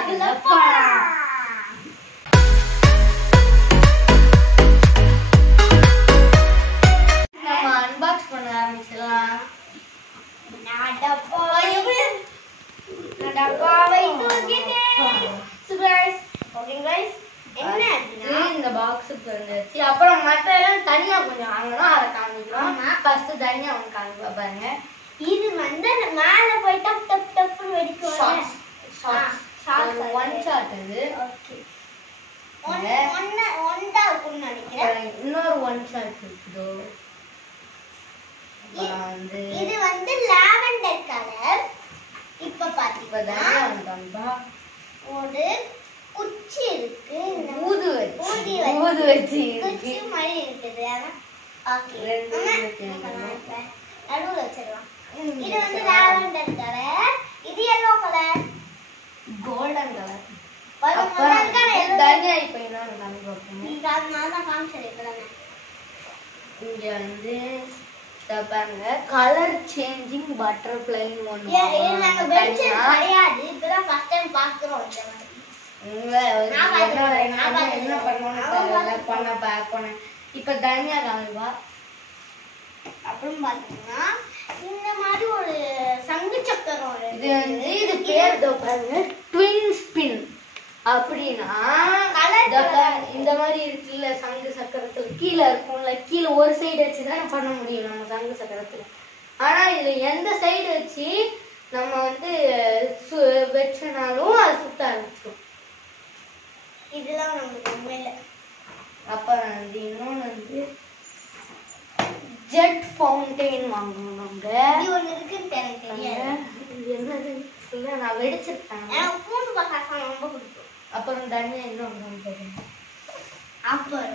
வீடியோக்குள்ள போலாம். நம்ம அன்பாக்ஸ் பண்ண ஆரம்பிச்சிடலாம். நான் டப்பாவை தூக்கிட்டேன். So guys, okay guys, என்ன இந்த பாக்ஸுக்கு வந்துருச்சு. அப்புறம் மற்ற எல்லாம் தனியா கொஞ்சம் வாங்கணும், அதை காமிக்கிறோம். ஃபர்ஸ்ட் தனியா ஒன்று காமிப்பா பாருங்க. இது வந்து மேல போய் டப் டப் டப்னு வெடிக்கும். ஒன் ஷாட் இது. ஓகே. ஒன்டா இருக்கும்னு நினைக்கிறேன். இன்னொரு ஒன் ஷாட் இருக்குதோ. இது வந்து லாவெண்டர் கலர். இப்ப பாத்தீங்கன்னா ஒரு குச்சி இருக்கு. ஊது வச்சு குச்சி மாதிரி இருக்குது. ஓகே. நடுவுல வச்சிடலாம். இது வந்து லாவெண்டர் கலர். இது yellow கலர். Golden colour. தனியா இப்ப என்ன காமிப்போம். நீங்க நான் தான் காமிச்சிருக்கேன். இங்க வந்து பாருங்க கலர் சேஞ்சிங் பட்டர்ஃப்ளை ஒன்னு. நாங்க வெச்சது கிடையாது. இப்பதான் ஃபர்ஸ்ட் டைம் பாக்குறோம் இந்த மாதிரி. என்ன பண்ணணும் இப்ப தனியா காமிப்பா. அப்புறம் பாத்தீங்கன்னா இந்த மாதிரி ஒரு சங்கு சக்கரம். இது பேர் பாருங்க ட்வின் ஸ்பின். அப்படின்னா இந்த மாதிரி இருக்குல்ல சங்கு சக்கரத்துல கீழே இருக்கும்ல, கீழே ஒரு சைடு வச்சுதான் பண்ண முடியும் நம்ம சங்கு சக்கரத்துல. ஆனா இதுல எந்த சைடு வச்சு நம்ம வந்து வச்சனாலும் அது சுத்த ஆரம்பிச்சிடும். இதெல்லாம் நமக்கு உண்மையில. அப்புறம் வந்து இன்னொன்னு வந்து ஜெட் ஃபவுண்டைன் வாங்கணும். நம்ம இது ஒண்ணு இருக்குன்னு எனக்கு தெரியாது. இது என்னது இல்ல, நான் வெடிச்சிருக்கேன். எனக்கு பூண்டு பட்டாசு ரொம்ப பிடிக்கும். அப்புறம் தனியா இன்னொன்று அப்புறம்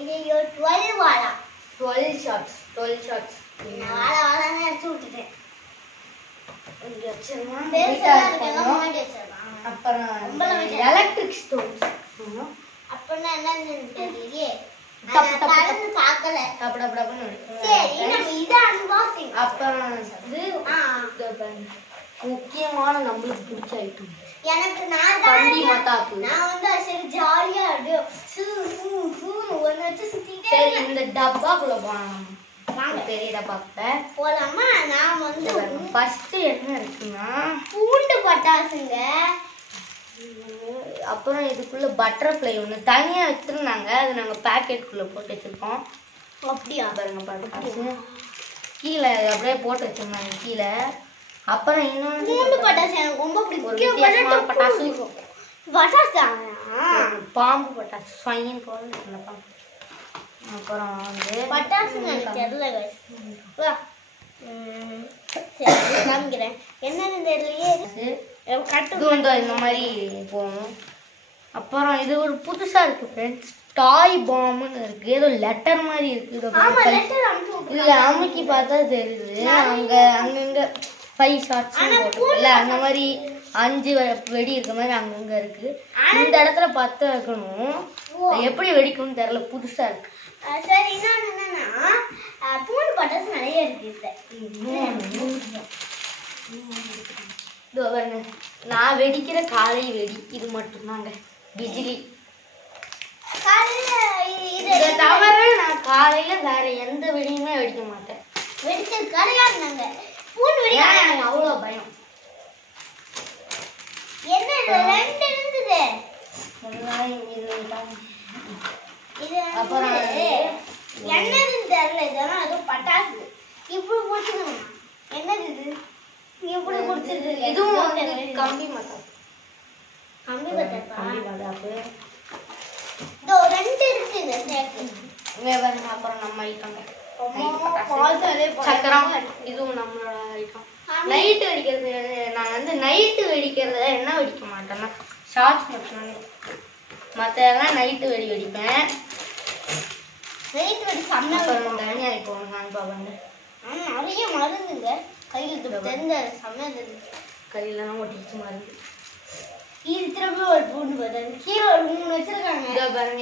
இது 12 வாலா 12 ஷாட்ஸ் நான் வாலான்னு எடுத்து விட்டுட்டேன். இங்க வச்சிரலாம். அப்புறம் எலக்ட்ரிக் ஸ்டோன்ஸ். அப்படின்னா என்னன்னு தெரியலையே. கலந்து பார்க்கல. சரி நம்ம இதை அன்பாக்சிங். அப்புறம் முக்கியமான நம்மளுக்கு பிடிச்ச ஐட்டம் எனக்கு நான் வந்து சரி ஜாலியா அப்படியே ஒன்னு வச்சு சுத்திட்டே. சரி இந்த டப்பாக்குள்ள போலாம். பெரிய டப்பாக்குள்ள போலாமா? நான் வந்து ஃபர்ஸ்ட் என்ன இருக்குன்னா பூண்டு பட்டாசுங்க. அப்புறம் இதுக்குள்ள பட்டர்ஃப்ளை ஒன்று தனியா வச்சிருந்தாங்க, அது நாங்கள் பேக்கெட்டுக்குள்ள போட்டு வச்சிருக்கோம். அப்படியா? பாருங்க பட்டாசு கீழே அப்படியே போட்டு வச்சிருந்தாங்க கீழே. அப்புறம் இன்னொன்று பூண்டு பட்டாசு எனக்கு ரொம்ப பிடிக்கும். பட்டாசு பட்டாசு பாம்பு பட்டாசு ஸ்வைன் போல இருக்குல்ல பாம்பு. அப்புறம் வந்து பட்டாசு எனக்கு தெரியல. காமிக்கிறேன் என்னன்னு தெரியலையே. இந்த மாதிரி போகும். அப்புறம் இது ஒரு புதுசா இருக்கு ஃப்ரெண்ட்ஸ், டாய் பாம்னு இருக்கு. ஏதோ லெட்டர் மாதிரி இருக்கு. இதுல அமுக்கி பார்த்தா தெரியுது. அங்கங்க 5 ஷாட்ஸ் போட்டுருக்குல்ல, அந்த மாதிரி 5 வெடி இருக்க மாதிரி அங்கங்க இருக்கு. இந்த இடத்துல 10 வைக்கணும். எப்படி வெடிக்கும்னு தெரியல, புதுசா இருக்கு. சரி இன்னொன்னு என்னன்னா பூண்டு பட்டாசு நிறைய இருக்கு. நான் வெடிக்கிற காலை வெடி இது மட்டும்தாங்க. பிஜிலி இதை தவிர நான் காலையில வேற எந்த வெடியுமே வெடிக்க மாட்டேன். வெடிச்சது கிடையாது. நாங்க பூண்டு வெடி எனக்கு அவ்வளவு பயம். என்ன ரெண்டு இருந்தது. இது அப்புறம் என்னதுன்னு தெரியல. இதெல்லாம் ஏதோ பட்டாசு இப்படி போட்டுக்கணும். என்னது இது எப்படி குடிச்சிட்டு? இதுவும் கம்பி மத்தாப்பு. கம்பி மத்தாப்பு இதோ 2 இருக்கு இந்த ஸ்நாக். அப்புறம் நம்ம ஐட்டம் சக்கரம், இதுவும் நம்மளோட ஐட்டம். நைட்டு வெடிக்கிறது நான் வந்து நைட்டு வெடிக்கிறத என்ன வெடிக்க மாட்டேன்னா ஷார்ட்ஸ் மட்டும். மற்ற எல்லாம் நைட்டு வெடிப்பேன். நைட்டு வெடி சம்மா தனியா இப்போ நான் பாப்பாங்க. நிறைய மருந்துங்க கையில் தெரிஞ்ச சமையல் கையிலலாம் ஒட்டிச்சு மருந்து. இது திரும்ப ஒரு பூண்டு பட்டாசு கீழே ஒரு 3 வச்சிருக்காங்க.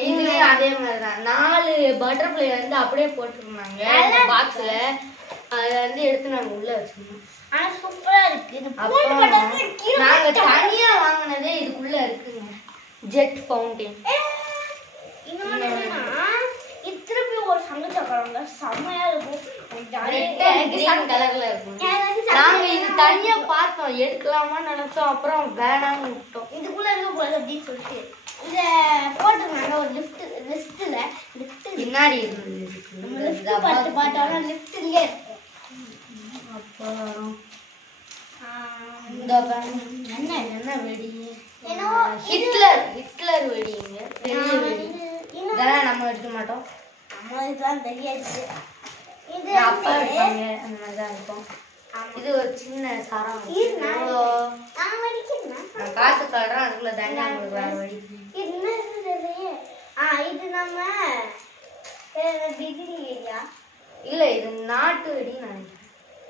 இதுலயே அதே மாதிரிதான் 4 பட்டர்ஃப்ளை வந்து அப்படியே போட்டுருந்தாங்க பாக்ஸ்ல. அதை வந்து எடுத்து நாங்க உள்ள வச்சிருந்தோம். ஆனா சூப்பரா இருக்கு. இந்த பூண்டு அப்புறம் பட்டாசு கீழ நாங்க தனியா வாங்குனதே இதுக்குள்ள இருக்குங்க. Jet fountain. இன்னொன்னு என்னன்னா இது திருப்பி ஒரு சங்கு சக்கரங்க செம்மையா இருக்கும். கிரீன் கலர்ல இருக்கும். நாங்க இது தனியா பார்த்தோம், எடுக்கலாமான்னு நினைச்சோம், அப்புறம் வேணாம்னு விட்டோம். இதுக்குள்ள இருக்க போகுது அப்படின்னு சொல்லிட்டு இந்த போட்டுருந்தாங்க ஒரு லிஸ்ட்ல பின்னாடி இருந்தது. பார்த்தாலும் லிஃப்ட்லயே இருக்கும். அப்புறம் இந்த என்ன வெடி, ஹிட்லர் வெடிங்க, பெரிய வெடி. இதெல்லாம் நம்ம எடுக்க மாட்டோம், நம்மளுக்குலாம் தெரியாது. இது அப்பா எடுப்பாங்க, அந்த மாதிரி தான் இருக்கும். இது ஒரு சின்ன சரம். நான் காசு கலறேன், அதுக்குள்ள தண்டா கொடுக்குறாரு வெடி. இது நம்ம பிகினி வெடியா? இல்ல, இது நாட்டு வெடின்னு நினைக்கிறேன்.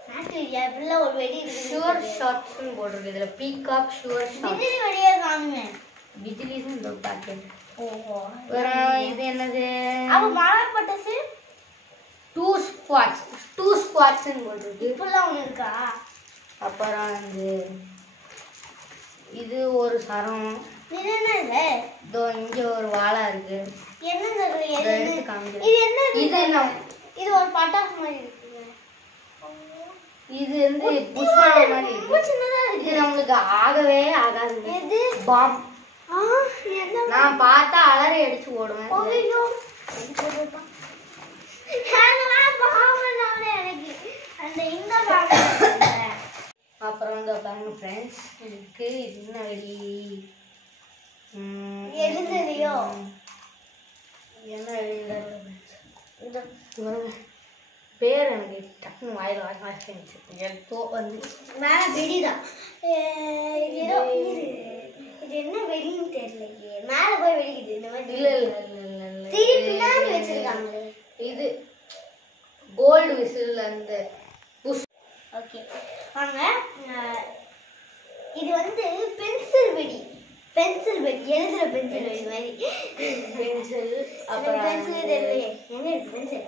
நாட்டு வெடியா? இப்படில ஒரு வெடி இருக்கு. ஷுவர் ஷாட்ஸ்னு போட்டிருக்கு. இதுல பீகாக் ஷுவர் ஷாட். பிகினி வெடியே காணுமே. பிஜிலின்னு இந்த பாக்கெட். ஓஹோ. இது என்னது? அப்ப மழை பட்டாசு 2 ஸ்குவாட்ஸ்னு போட்டிருக்கு. இப்படிலாம் ஒண்ணு இருக்கா? அப்புறம் இது ஒரு சரம். இது என்ன இது? இதோ இங்க ஒரு வாழை இருக்கு. என்னது இது? இது என்ன இது? இது ஒரு பட்டாசு மாதிரி இருக்குங்க. இது புஷ்வான மாதிரி ரொம்ப இருக்கு. சின்னதா இருக்கு. இது நம்மளுக்கு ஆகவே ஆகாது. இது பாம். என்ன? நான் பார்த்தா அலறி அடிச்சு ஓடுவேன். ஐயோ. அப்புறம் பாருங்க ஃப்ரெண்ட்ஸ், இதுக்கு என்ன வெடி? எழுதுறியோ? என்ன வெடி? பேர் எனக்கு டக்குன்னு வாயில வாசிச்சு மேல வெடிதான். இது என்ன வெடின்னு தெரியலையே. மேல போய் வெடிக்குது இந்த மாதிரி. இல்ல பின்னாடி வச்சிருக்காங்க. இது கோல்டு விசில் அந்த புஷ். ஓகே வாங்க. இது பென்சில் வெடி. எழுதுற பென்சில் வெடி மாதிரி. பென்சில். அப்புறம் பென்சில் தெரியலையே. எங்க இருக்கு பென்சில்?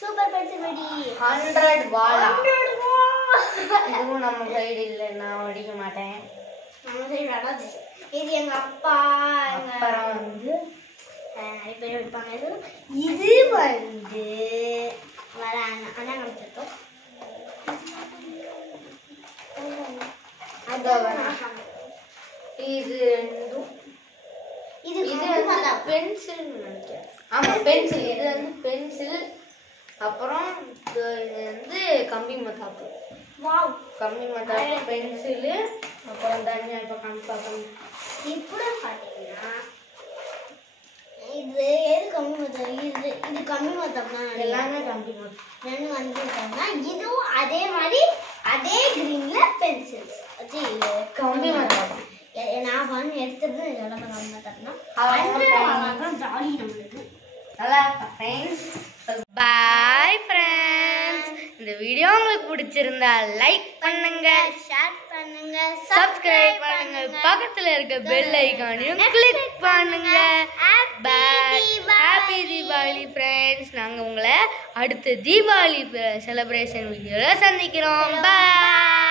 சூப்பர் பென்சில் வெடி. 100 வாலா. இதுவும் நம்ம சைடு இல்ல, நான் வெடிக்க மாட்டேன். நம்ம சைடு வராது. இது எங்க அப்பா அப்புறம் நிறைய பேர் வைப்பாங்க. இது வர அண்ணா காமிச்சிருக்கோம். இது பென்சில் நினைக்கிறேன். ஆமா பென்சில். இது பென்சில். அப்புறம் இது கம்பி மத்தாப்பு. வாவ். கம்பி மத்தாப்பு, பென்சில், அப்புறம் தனியா இப்ப காமிப்பாக்கம். இப்படி பாத்தீங்கன்னா இது எது கம்பி மத்தம்? இது கம்பி மத்தம்னா எல்லாமே கம்பி மத்தாப்பு. இதுவும் அதே மாதிரி அதே கிரீன்ல பென்சில்ஸ் கம்பி மத்தாப்பு. நான் எடுத்தது எல்லாமே கம்பி மத்தம்னா ஜாலி நம்மளுக்கு. நல்லா ஃப்ரெண்ட்ஸ். Bye friends. இந்த வீடியோ உங்களுக்கு பிடிச்சிருந்தா லைக் பண்ணுங்க, ஷேர் பண்ணுங்க, சப்ஸ்கிரைப் பண்ணுங்க, பக்கத்துல இருக்க பெல் ஐகானையும் கிளிக் பண்ணுங்க. Happy Deepavali friends. நாங்க உங்களை அடுத்த தீபாவளி செலிப்ரேஷன் வீடியோல சந்திக்கிறோம். பாய்.